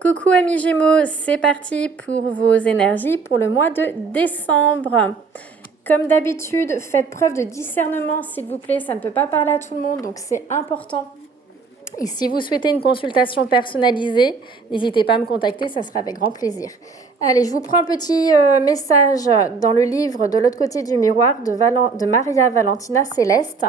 Coucou amis Gémeaux, c'est parti pour vos énergies pour le mois de décembre. Comme d'habitude, faites preuve de discernement s'il vous plaît, ça ne peut pas parler à tout le monde, donc c'est important. Et si vous souhaitez une consultation personnalisée, n'hésitez pas à me contacter, ça sera avec grand plaisir. Allez, je vous prends un petit message dans le livre De l'autre côté du miroir de Maria Valentina Céleste.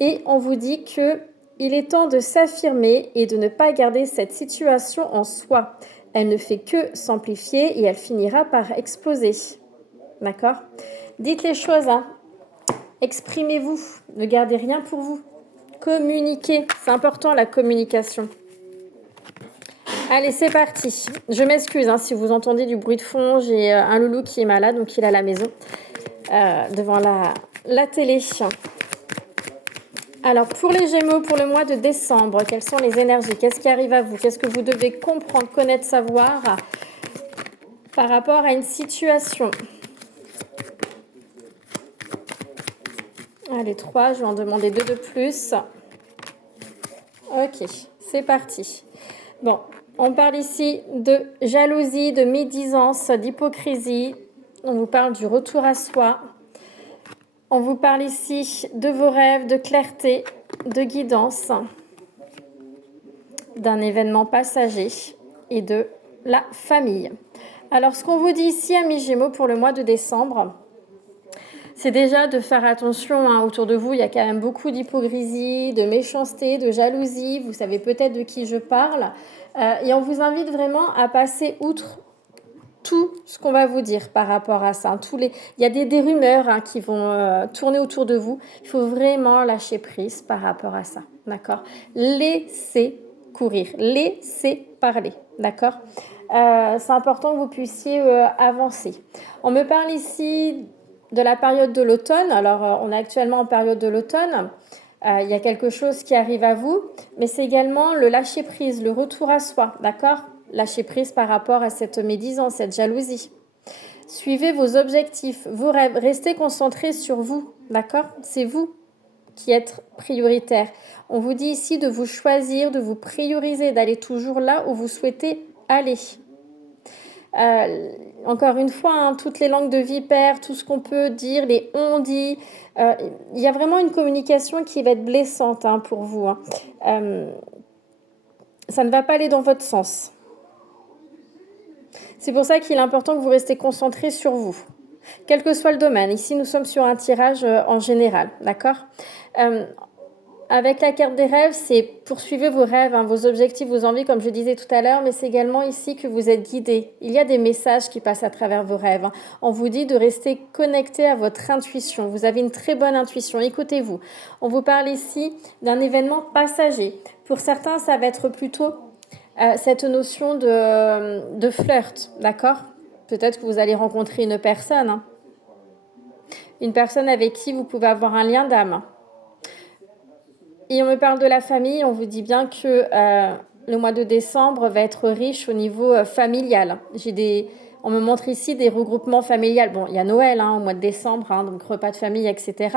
Et on vous dit que il est temps de s'affirmer et de ne pas garder cette situation en soi. Elle ne fait que s'amplifier et elle finira par exploser. D'accord ? Dites les choses, hein. Exprimez-vous, ne gardez rien pour vous. Communiquez, c'est important la communication. Allez, c'est parti. Je m'excuse hein, si vous entendez du bruit de fond. J'ai un loulou qui est malade, donc il est à la maison, devant la télé. Alors, pour les Gémeaux, pour le mois de décembre, quelles sont les énergies? Qu'est-ce qui arrive à vous? Qu'est-ce que vous devez comprendre, connaître, savoir par rapport à une situation? Allez, 3, je vais en demander 2 de plus. Ok, c'est parti. Bon, on parle ici de jalousie, de médisance, d'hypocrisie. On vous parle du retour à soi. On vous parle ici de vos rêves, de clarté, de guidance, d'un événement passager et de la famille. Alors, ce qu'on vous dit ici, amis Gémeaux, pour le mois de décembre, c'est déjà de faire attention hein, autour de vous. Il y a quand même beaucoup d'hypocrisie, de méchanceté, de jalousie. Vous savez peut-être de qui je parle. Et on vous invite vraiment à passer outre tout ce qu'on va vous dire par rapport à ça. Il y a des rumeurs hein, qui vont tourner autour de vous. Il faut vraiment lâcher prise par rapport à ça. D'accord ? Laissez courir. Laissez parler. D'accord ? C'est important que vous puissiez avancer. On me parle ici de la période de l'automne. Alors, on est actuellement en période de l'automne. Il y a quelque chose qui arrive à vous, mais c'est également le lâcher prise, le retour à soi. D'accord ? Lâcher prise par rapport à cette médisance, cette jalousie. Suivez vos objectifs, vos rêves. Restez concentrés sur vous, d'accord ? C'est vous qui êtes prioritaire. On vous dit ici de vous choisir, de vous prioriser, d'aller toujours là où vous souhaitez aller. Encore une fois, hein, toutes les langues de vipère, tout ce qu'on peut dire, les on-dit, il y a vraiment une communication qui va être blessante hein, pour vous. Hein. Ça ne va pas aller dans votre sens. C'est pour ça qu'il est important que vous restez concentré sur vous, quel que soit le domaine. Ici, nous sommes sur un tirage en général, d'accord ? Avec la carte des rêves, c'est poursuivez vos rêves, hein, vos objectifs, vos envies, comme je disais tout à l'heure, mais c'est également ici que vous êtes guidé. Il y a des messages qui passent à travers vos rêves. Hein. On vous dit de rester connecté à votre intuition. Vous avez une très bonne intuition, écoutez-vous. On vous parle ici d'un événement passager. Pour certains, ça va être plutôt cette notion de flirt, d'accord ? Peut-être que vous allez rencontrer une personne. Hein. Une personne avec qui vous pouvez avoir un lien d'âme. Et on me parle de la famille, on vous dit bien que le mois de décembre va être riche au niveau familial. On me montre ici des regroupements familiales. Bon, il y a Noël hein, au mois de décembre, hein, donc repas de famille, etc.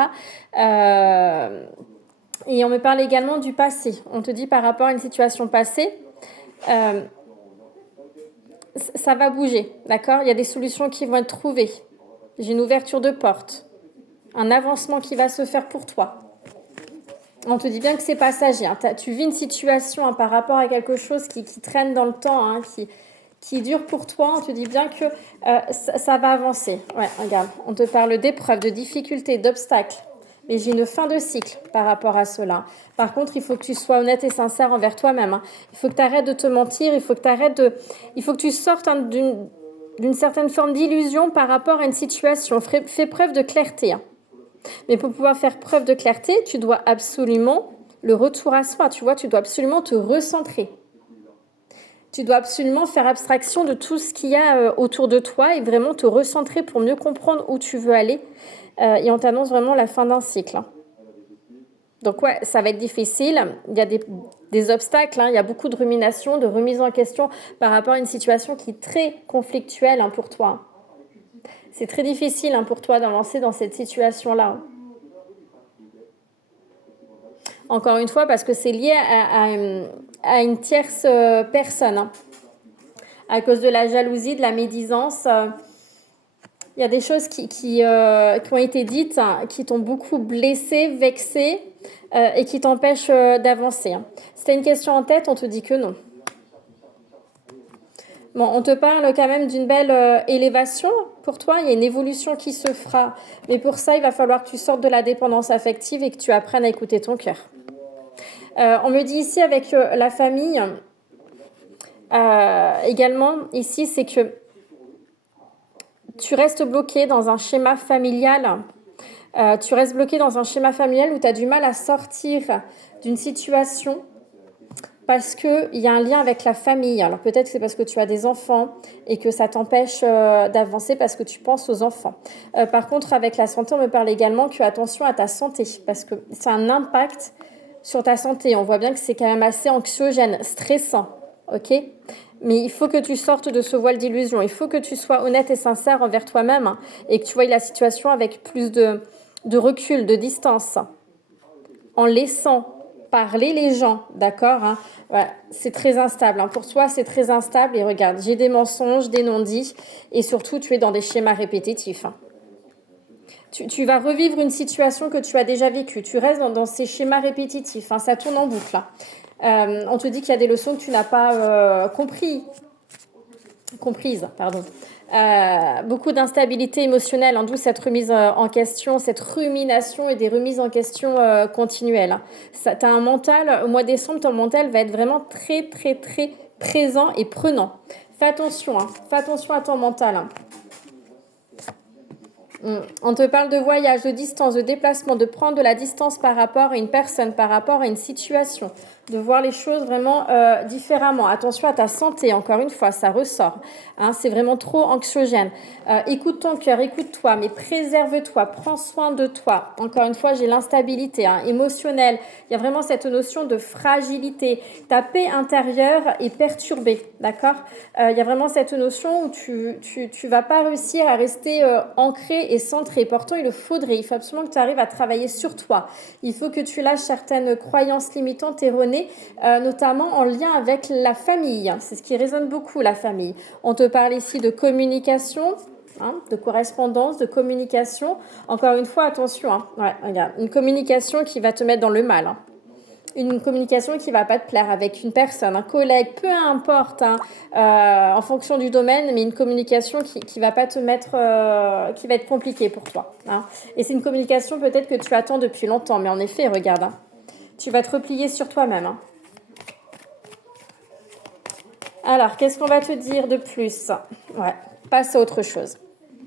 Et on me parle également du passé. On te dit par rapport à une situation passée, ça va bouger, d'accord ? Il y a des solutions qui vont être trouvées. J'ai une ouverture de porte, un avancement qui va se faire pour toi. On te dit bien que c'est passager. Hein. Tu vis une situation hein, par rapport à quelque chose qui traîne dans le temps, hein, qui dure pour toi. On te dit bien que ça va avancer. Ouais, regarde, on te parle d'épreuves, de difficultés, d'obstacles. Mais j'ai une fin de cycle par rapport à cela. Par contre, il faut que tu sois honnête et sincère envers toi-même. Hein. Il faut que tu arrêtes de te mentir. Il faut que tu sortes hein, d'une certaine forme d'illusion par rapport à une situation. Fais preuve de clarté. Hein. Mais pour pouvoir faire preuve de clarté, tu dois absolument le retour à soi. Tu vois, tu dois absolument te recentrer. Tu dois absolument faire abstraction de tout ce qu'il y a autour de toi et vraiment te recentrer pour mieux comprendre où tu veux aller. Et on t'annonce vraiment la fin d'un cycle. Donc ouais, ça va être difficile. Il y a des obstacles, hein. Il y a beaucoup de rumination, de remise en question par rapport à une situation qui est très conflictuelle hein, pour toi. C'est très difficile hein, pour toi d'avancer dans cette situation-là. Encore une fois, parce que c'est lié à une tierce personne. Hein. À cause de la jalousie, de la médisance, il y a des choses qui ont été dites, qui t'ont beaucoup blessé, vexé et qui t'empêchent d'avancer. Si tu as une question en tête, on te dit que non. Bon, on te parle quand même d'une belle élévation pour toi. Il y a une évolution qui se fera. Mais pour ça, il va falloir que tu sortes de la dépendance affective et que tu apprennes à écouter ton cœur. On me dit ici avec la famille, également, ici, c'est que tu restes bloqué dans un schéma familial. Tu restes bloqué dans un schéma familial où tu as du mal à sortir d'une situation parce qu'il y a un lien avec la famille. Alors peut-être que c'est parce que tu as des enfants et que ça t'empêche d'avancer parce que tu penses aux enfants. Par contre, avec la santé, on me parle également que attention à ta santé parce que c'est un impact sur ta santé. On voit bien que c'est quand même assez anxiogène, stressant, ok ? Mais il faut que tu sortes de ce voile d'illusion. Il faut que tu sois honnête et sincère envers toi-même et que tu voyes la situation avec plus de recul, de distance, en laissant parler les gens, d'accord, hein. Ouais, c'est très instable. Hein. Pour toi, c'est très instable. Et regarde, j'ai des mensonges, des non-dits. Et surtout, tu es dans des schémas répétitifs. Hein. Tu vas revivre une situation que tu as déjà vécue. Tu restes dans ces schémas répétitifs. Hein. Ça tourne en boucle. Hein. On te dit qu'il y a des leçons que tu n'as pas comprises. Pardon. Beaucoup d'instabilité émotionnelle, d'où cette remise en question, cette rumination et des remises en question continuelles. Tu as un mental, au mois de décembre, ton mental va être vraiment très, très, très présent et prenant. Fais attention à ton mental. Hein. On te parle de voyage, de distance, de déplacement, de prendre de la distance par rapport à une personne, par rapport à une situation, de voir les choses vraiment différemment. Attention à ta santé, encore une fois, ça ressort. Hein, c'est vraiment trop anxiogène. Écoute ton cœur, écoute-toi, mais préserve-toi, prends soin de toi. Encore une fois, j'ai l'instabilité émotionnelle. Il y a vraiment cette notion de fragilité. Ta paix intérieure est perturbée, d'accord ? Il y a vraiment cette notion où tu vas pas réussir à rester ancré et centré. Pourtant, il le faudrait. Il faut absolument que tu arrives à travailler sur toi. Il faut que tu lâches certaines croyances limitantes erronées, notamment en lien avec la famille. C'est ce qui résonne beaucoup, la famille. On te parle ici de communication, de correspondance, de communication. Encore une fois, attention. Ouais, regarde, une communication qui va te mettre dans le mal. Une communication qui ne va pas te plaire avec une personne, un collègue, peu importe, en fonction du domaine, mais une communication qui va pas te mettre, qui va être compliquée pour toi. Et c'est une communication peut-être que tu attends depuis longtemps, mais en effet, regarde, tu vas te replier sur toi-même. Alors, qu'est-ce qu'on va te dire de plus ? Ouais, passe à autre chose.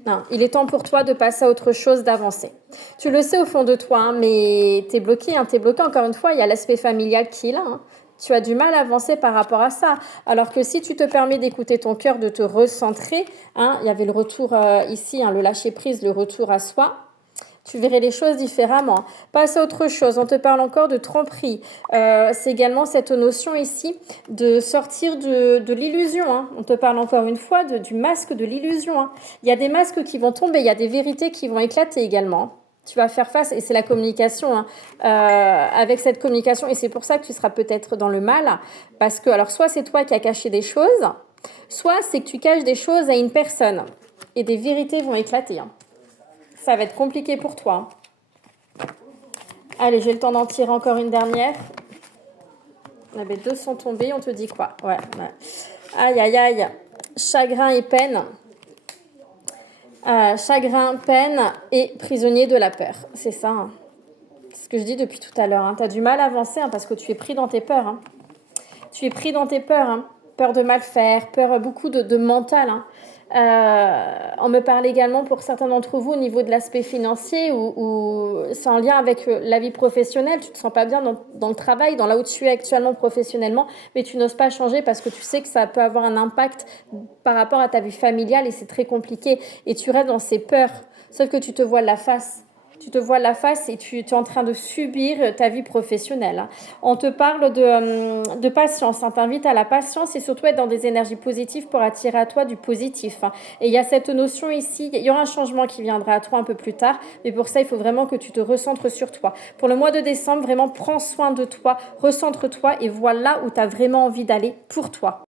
Non, il est temps pour toi de passer à autre chose, d'avancer. Tu le sais au fond de toi, mais t'es bloqué. T'es bloqué, encore une fois, il y a l'aspect familial qui est là. Tu as du mal à avancer par rapport à ça. Alors que si tu te permets d'écouter ton cœur, de te recentrer, il y avait le retour ici, le lâcher-prise, le retour à soi. Tu verrais les choses différemment. Passe à autre chose. On te parle encore de tromperie. C'est également cette notion ici de sortir de l'illusion. On te parle encore une fois du masque de l'illusion. Il y a des masques qui vont tomber. Il y a des vérités qui vont éclater également. Tu vas faire face, et c'est la communication, avec cette communication. Et c'est pour ça que tu seras peut-être dans le mal. Parce que, alors, soit c'est toi qui as caché des choses, soit c'est que tu caches des choses à une personne. Et des vérités vont éclater. Ça va être compliqué pour toi. Allez, j'ai le temps d'en tirer encore une dernière. Les deux sont tombés, on te dit quoi ? Ouais. Aïe, aïe, aïe. Chagrin et peine. Chagrin, peine et prisonnier de la peur. C'est ça. C'est ce que je dis depuis tout à l'heure. Tu as du mal à avancer parce que tu es pris dans tes peurs. Tu es pris dans tes peurs. Peur de mal faire, peur beaucoup de mental. On me parle également pour certains d'entre vous au niveau de l'aspect financier où c'est en lien avec la vie professionnelle. Tu ne te sens pas bien dans le travail, dans là où tu es actuellement professionnellement, mais tu n'oses pas changer parce que tu sais que ça peut avoir un impact par rapport à ta vie familiale et c'est très compliqué. Et tu restes dans ces peurs, sauf que tu te voiles la face. Tu te voiles la face et tu es en train de subir ta vie professionnelle. On te parle de patience. T'invite à la patience et surtout être dans des énergies positives pour attirer à toi du positif. Et il y a cette notion ici, il y aura un changement qui viendra à toi un peu plus tard, mais pour ça, il faut vraiment que tu te recentres sur toi. Pour le mois de décembre, vraiment, prends soin de toi, recentre-toi et vois là où tu as vraiment envie d'aller pour toi.